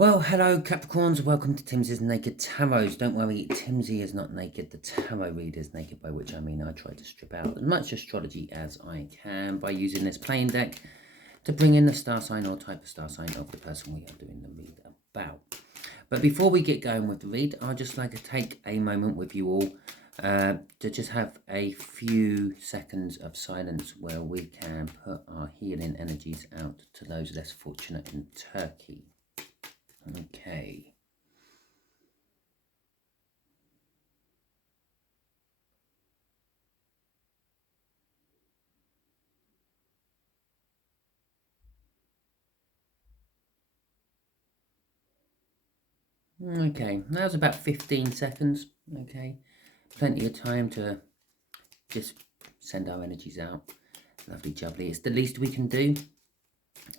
Well, hello Capricorns, welcome to Timsy's Naked Tarots. Don't worry, Timsy is not naked, the tarot reader is naked, by which I mean I try to strip out as much astrology as I can by using this playing deck to bring in the star sign or type of star sign of the person we are doing the read about. But before we get going with the read, I'd just like to take a moment with you all to just have a few seconds of silence where we can put our healing energies out to those less fortunate in Turkey. Okay. Okay, that was about 15 seconds. Okay, plenty of time to just send our energies out. Lovely jubbly. It's the least we can do.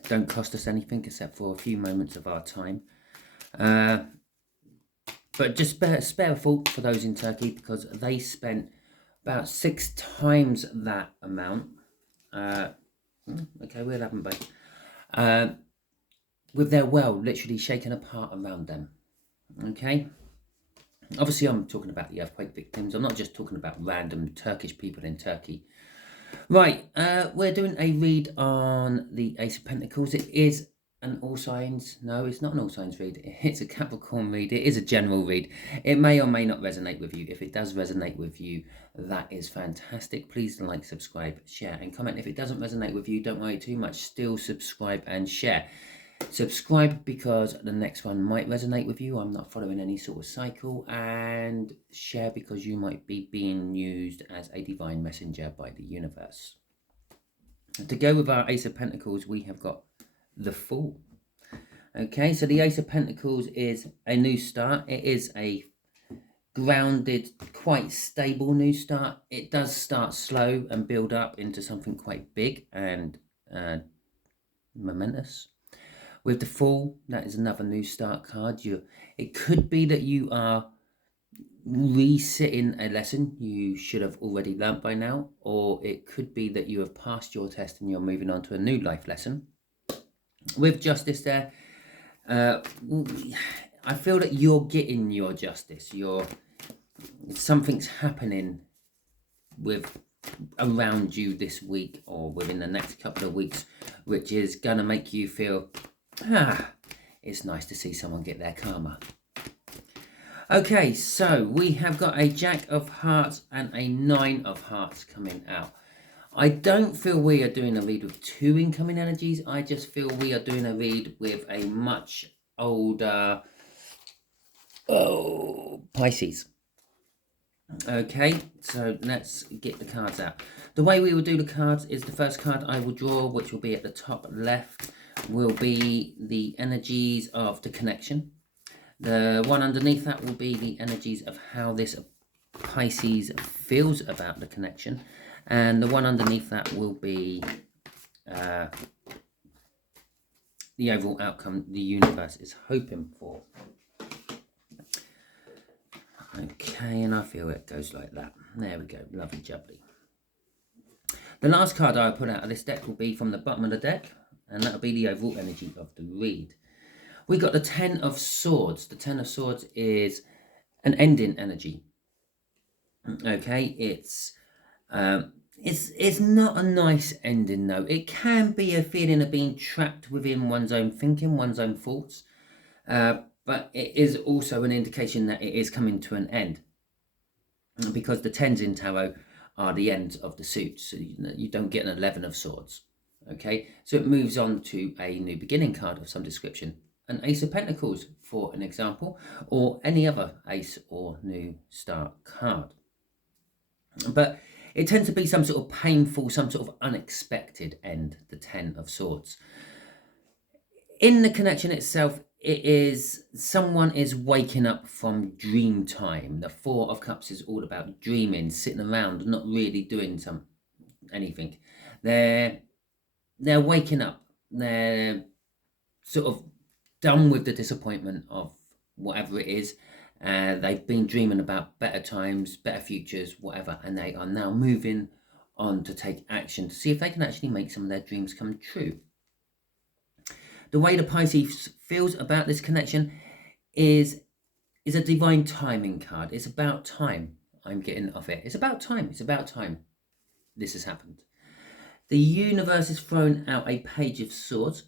Don't cost us anything except for a few moments of our time. But just spare a thought for those in Turkey, because they spent about 6 times that amount. Okay, we'll have them both. With their world literally shaken apart around them. Okay, obviously I'm talking about the earthquake victims. I'm not just talking about random Turkish people in Turkey. Right, we're doing a read on the Ace of Pentacles. It is an all signs. No, it's not an all signs read. It's a Capricorn read. It is a general read. It may or may not resonate with you. If it does resonate with you, that is fantastic. Please like, subscribe, share and comment. If it doesn't resonate with you, don't worry too much. Still subscribe and share. Subscribe because the next one might resonate with you. I'm not following any sort of cycle. And share because you might be being used as a divine messenger by the universe. To go with our Ace of Pentacles, we have got the Fool. Okay, so the Ace of Pentacles is a new start. It is a grounded, quite stable new start. It does start slow and build up into something quite big and momentous. With the Fool, that is another new start card. It could be that you are resitting a lesson you should have already learnt by now, or it could be that you have passed your test and you're moving on to a new life lesson. With Justice there, I feel that you're getting your justice. Something's happening around you this week or within the next couple of weeks, which is going to make you feel, it's nice to see someone get their karma. Okay, so we have got a Jack of Hearts and a Nine of Hearts coming out. I don't feel we are doing a read with 2 incoming energies. I just feel we are doing a read with a much older Pisces. Okay, so let's get the cards out. The way we will do the cards is the first card I will draw, which will be at the top left, will be the energies of the connection. The one underneath that will be the energies of how this Pisces feels about the connection. And the one underneath that will be the overall outcome the universe is hoping for. Okay, and I feel it goes like that. There we go, lovely jubbly. The last card I will put out of this deck will be from the bottom of the deck, and that will be the overall energy of the read. We got the Ten of Swords. The Ten of Swords is an ending energy. Okay, it's not a nice ending though. It can be a feeling of being trapped within one's own thinking, one's own thoughts. But it is also an indication that it is coming to an end, because the 10s in tarot are the ends of the suits. So you don't get an 11 of Swords. Okay, so it moves on to a new beginning card of some description. An Ace of Pentacles, for an example, or any other ace or new start card. But it tends to be some sort of painful, some sort of unexpected end, the 10 of Swords. In the connection itself, it is someone is waking up from dream time. The 4 of Cups is all about dreaming, sitting around, not really doing anything. They're waking up. They're sort of done with the disappointment of whatever it is. They've been dreaming about better times, better futures, whatever, and they are now moving on to take action to see if they can actually make some of their dreams come true. The way the Pisces feels about this connection is a divine timing card. It's about time. I'm getting off it. It's about time. It's about time this has happened. The universe has thrown out a Page of Swords.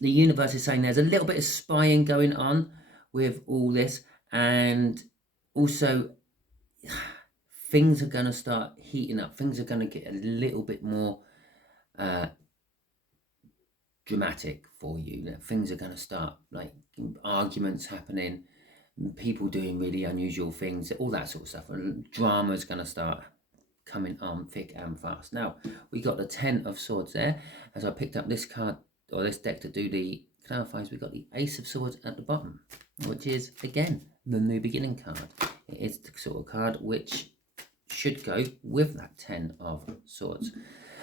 The universe is saying there's a little bit of spying going on with all this, and also things are going to start heating up. Things are going to get a little bit more dramatic for you. Things are going to start, like arguments happening, people doing really unusual things, all that sort of stuff. And drama is going to start coming on thick and fast. Now, we got the 10 of Swords there. As I picked up this card, or this deck, to do the clarifiers, we got the Ace of Swords at the bottom, which is, again, the new beginning card. It is the sort of card which should go with that 10 of Swords.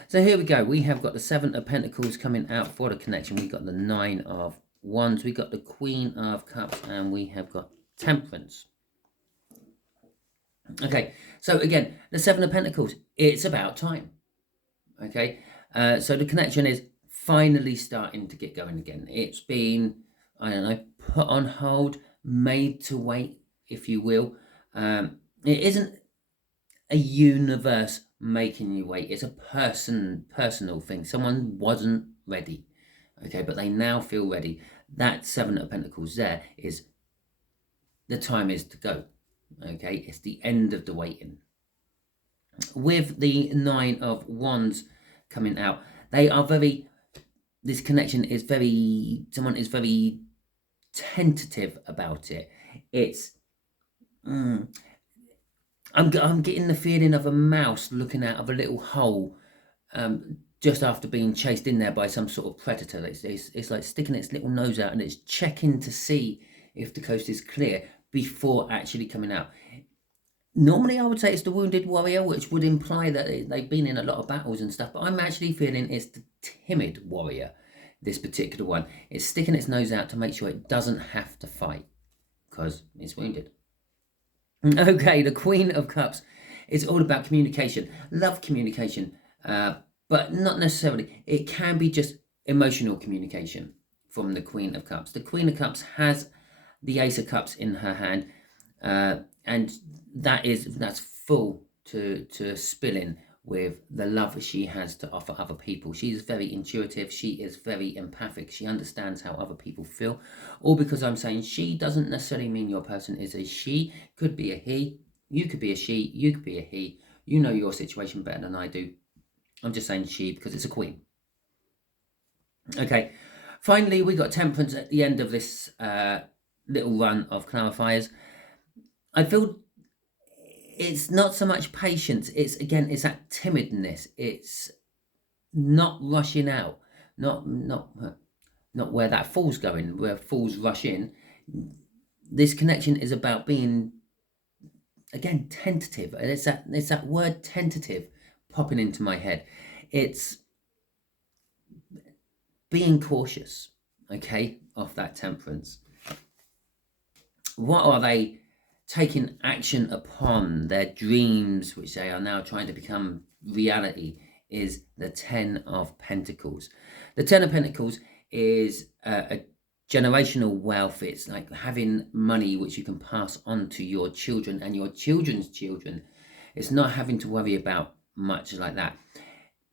So here we go. We have got the 7 of Pentacles coming out for the connection. We got the 9 of Wands. We got the Queen of Cups, and we have got Temperance. Okay, so again, the 7 of Pentacles, it's about time. Okay, so the connection is finally starting to get going again. It's been, I don't know, put on hold, made to wait, if you will. It isn't a universe making you wait. It's a personal thing. Someone wasn't ready. Okay, but they now feel ready. That 7 of Pentacles there is the time is to go. Okay, it's the end of the waiting. With the 9 of Wands coming out, they are very, this connection is very, someone is very tentative about it. It's, I'm getting the feeling of a mouse looking out of a little hole just after being chased in there by some sort of predator. It's like sticking its little nose out and it's checking to see if the coast is clear before actually coming out. Normally I would say it's the wounded warrior, which would imply that they've been in a lot of battles and stuff, but I'm actually feeling it's the timid warrior, this particular one. It's sticking its nose out to make sure it doesn't have to fight because it's wounded. Okay, the Queen of Cups is all about communication. Love communication, but not necessarily. It can be just emotional communication from the Queen of Cups. The Queen of Cups has the Ace of Cups in her hand, and that's full to spilling with the love she has to offer other people. She is very intuitive. She is very empathic. She understands how other people feel. All because I'm saying she doesn't necessarily mean your person is a she. Could be a he. You could be a she. You could be a he. You know your situation better than I do. I'm just saying she because it's a queen. Okay. Finally, we got Temperance at the end of this little run of clarifiers. I feel it's not so much patience. It's that timidness. It's not rushing out. Not where that fool's going, where fools rush in. This connection is about being, again, tentative. It's that word tentative popping into my head. It's being cautious, okay, of that Temperance. What are they taking action upon? Their dreams, which they are now trying to become reality, is the 10 of Pentacles. The 10 of Pentacles is a generational wealth. It's like having money which you can pass on to your children and your children's children. It's not having to worry about much like that.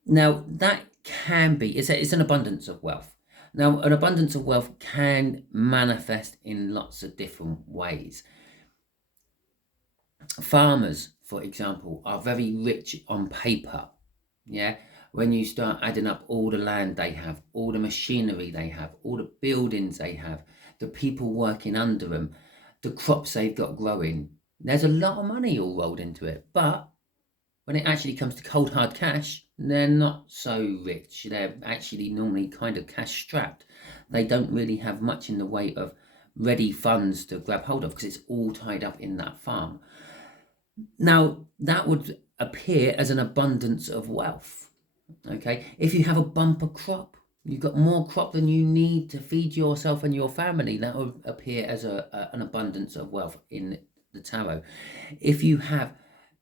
Now, that can be, it's an abundance of wealth. Now, an abundance of wealth can manifest in lots of different ways. Farmers, for example, are very rich on paper. Yeah, when you start adding up all the land they have, all the machinery they have, all the buildings they have, the people working under them, the crops they've got growing, there's a lot of money all rolled into it. But when it actually comes to cold hard cash, they're not so rich. They're actually normally kind of cash strapped. They don't really have much in the way of ready funds to grab hold of because it's all tied up in that farm. Now, that would appear as an abundance of wealth. Okay, if you have a bumper crop, you've got more crop than you need to feed yourself and your family, that would appear as an abundance of wealth in the tarot. If you have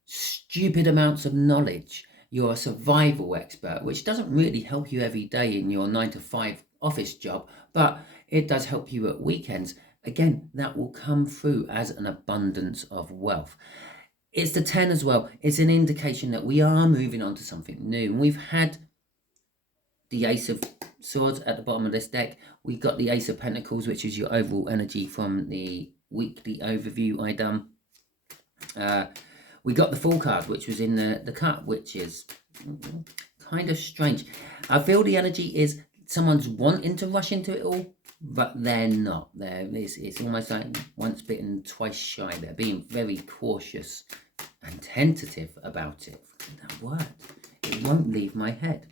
stupid amounts of knowledge, you're a survival expert, which doesn't really help you every day in your 9-to-5 office job, but it does help you at weekends. Again, that will come through as an abundance of wealth. It's the 10 as well. It's an indication that we are moving on to something new. And we've had the Ace of Swords at the bottom of this deck. We got the Ace of Pentacles, which is your overall energy from the weekly overview I done. We got the Fool card, which was in the cut, which is kind of strange. I feel the energy is someone's wanting to rush into it all, but they're not. It's almost like once bitten, twice shy. They're being very cautious and tentative about it. That word, it won't leave my head.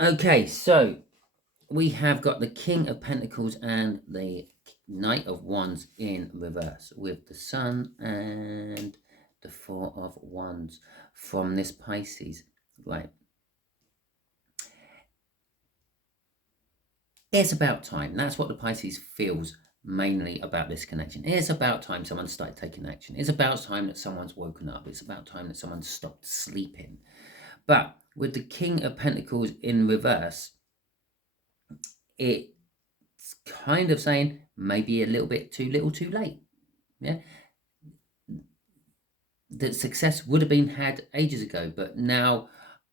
Okay, so we have got the King of Pentacles and the Knight of Wands in reverse, with the Sun and the Four of Wands from this Pisces. Right. It's about time. That's what the Pisces feels mainly about this connection. It's about time someone started taking action. It's about time that someone's woken up. It's about time that someone stopped sleeping. But with the King of Pentacles in reverse, it's kind of saying maybe a little bit too little too late. Yeah, that success would have been had ages ago, but now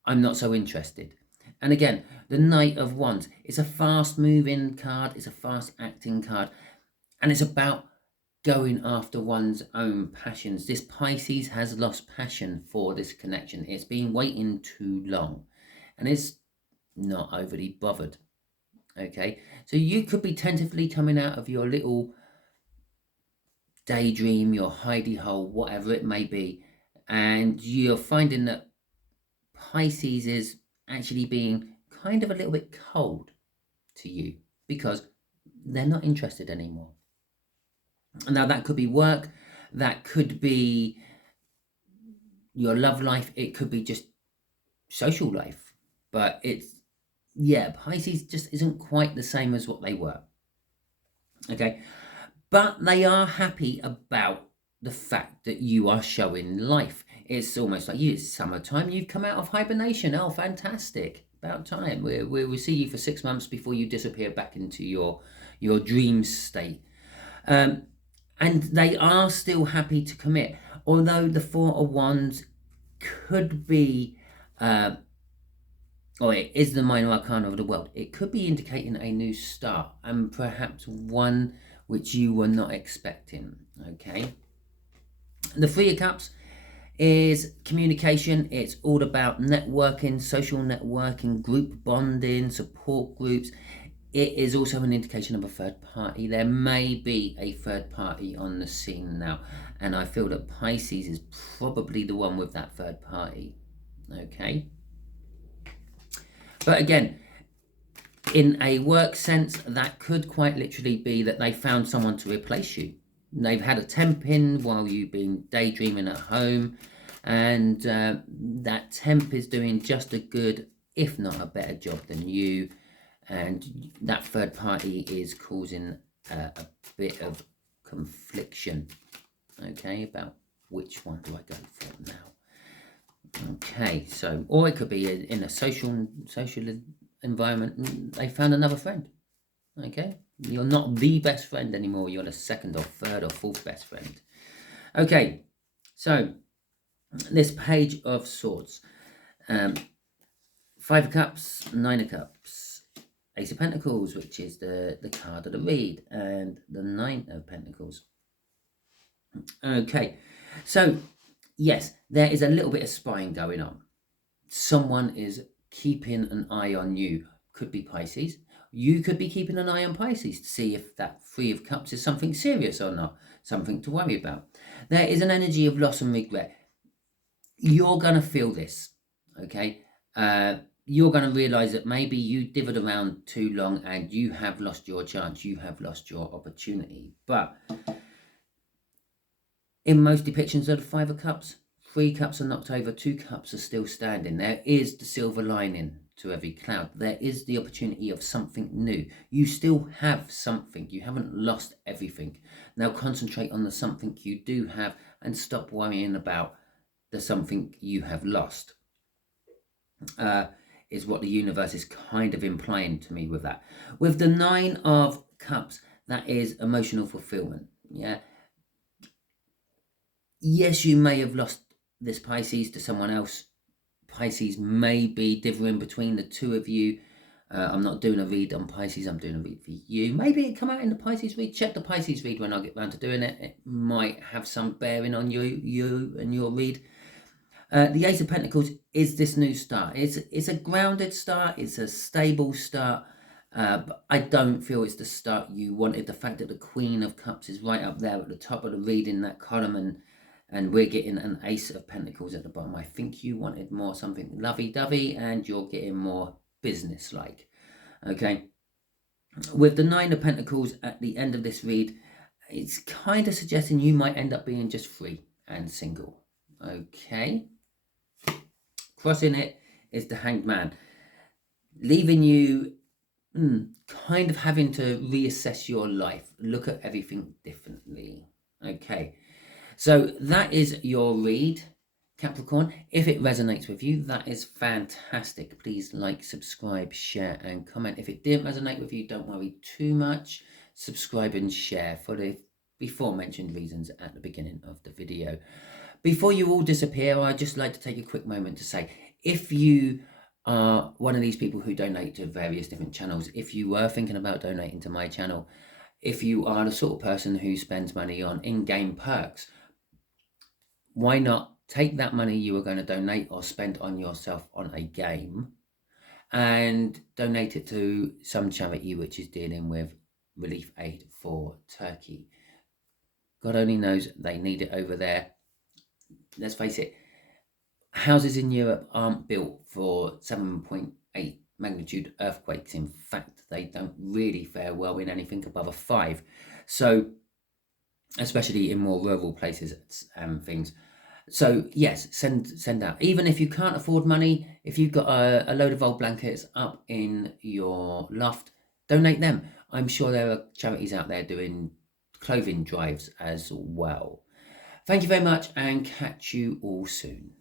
I'm not so interested. And again, the Knight of Wands, it's a fast moving card, it's a fast acting card, and it's about going after one's own passions. This Pisces has lost passion for this connection. It's been waiting too long, and it's not overly bothered. Okay, so you could be tentatively coming out of your little daydream, your hidey hole, whatever it may be, and you're finding that Pisces is actually being kind of a little bit cold to you because they're not interested anymore. Now, that could be work, that could be your love life, it could be just social life, but it's, yeah, Pisces just isn't quite the same as what they were. Okay, but they are happy about the fact that you are showing life. It's almost like it's summertime, you've come out of hibernation. Oh, fantastic, about time. We'll see you for 6 months before you disappear back into your dream state. And they are still happy to commit, although the Four of Wands could be, or it is the minor arcana of the world. It could be indicating a new start, and perhaps one which you were not expecting. Okay. The Three of Cups is communication. It's all about networking, social networking, group bonding, support groups. It is also an indication of a third party. There may be a third party on the scene now, and I feel that Pisces is probably the one with that third party. Okay. But again, in a work sense, that could quite literally be that they found someone to replace you. They've had a temp in while you've been daydreaming at home, and that temp is doing just a good, if not a better job than you, and that third party is causing a bit of confliction, okay, about which one do I go for now. Okay, so, or it could be in a social environment, they found another friend. Okay, you're not the best friend anymore, you're the second or third or fourth best friend. Okay, so this Page of Swords, 5 of Cups, 9 of Cups, Ace of Pentacles, which is the card of the read, and the 9 of Pentacles. Okay, so yes, there is a little bit of spying going on. Someone is keeping an eye on you. Could be Pisces. You could be keeping an eye on Pisces to see if that 3 of Cups is something serious or not, something to worry about. There is an energy of loss and regret. You're going to feel this, okay? You're going to realize that maybe you dithered around too long and you have lost your chance, you have lost your opportunity. But in most depictions of the 5 of Cups, 3 cups are knocked over, 2 cups are still standing. There is the silver lining to every cloud. There is the opportunity of something new. You still have something. You haven't lost everything. Now concentrate on the something you do have and stop worrying about the something you have lost. is what the universe is kind of implying to me with that. With the 9 of Cups, that is emotional fulfillment. Yeah. Yes, you may have lost this Pisces to someone else. Pisces may be differing between the two of you. I'm not doing a read on Pisces, I'm doing a read for you. Maybe it come out in the Pisces read. Check the Pisces read when I get round to doing it. It might have some bearing on you and your read. The Ace of Pentacles is this new start. It's a grounded start. It's a stable start. But I don't feel it's the start you wanted. The fact that the Queen of Cups is right up there at the top of the read in that column, and we're getting an Ace of Pentacles at the bottom. I think you wanted more something lovey-dovey, and you're getting more business-like. Okay. With the 9 of Pentacles at the end of this read, it's kind of suggesting you might end up being just free and single. Okay. Crossing it is the Hanged Man, leaving you kind of having to reassess your life, look at everything differently. Okay, so that is your read, Capricorn. If it resonates with you, that is fantastic. Please like, subscribe, share and comment. If it didn't resonate with you, don't worry too much. Subscribe and share for the before mentioned reasons at the beginning of the video. Before you all disappear, I'd just like to take a quick moment to say, if you are one of these people who donate to various different channels, if you were thinking about donating to my channel, if you are the sort of person who spends money on in-game perks, why not take that money you are going to donate or spend on yourself on a game and donate it to some charity which is dealing with relief aid for Turkey. God only knows they need it over there. Let's face it, houses in Europe aren't built for 7.8 magnitude earthquakes. In fact, they don't really fare well in anything above a 5. So, especially in more rural places and things. So yes, send out. Even if you can't afford money, if you've got a load of old blankets up in your loft, donate them. I'm sure there are charities out there doing clothing drives as well. Thank you very much and catch you all soon.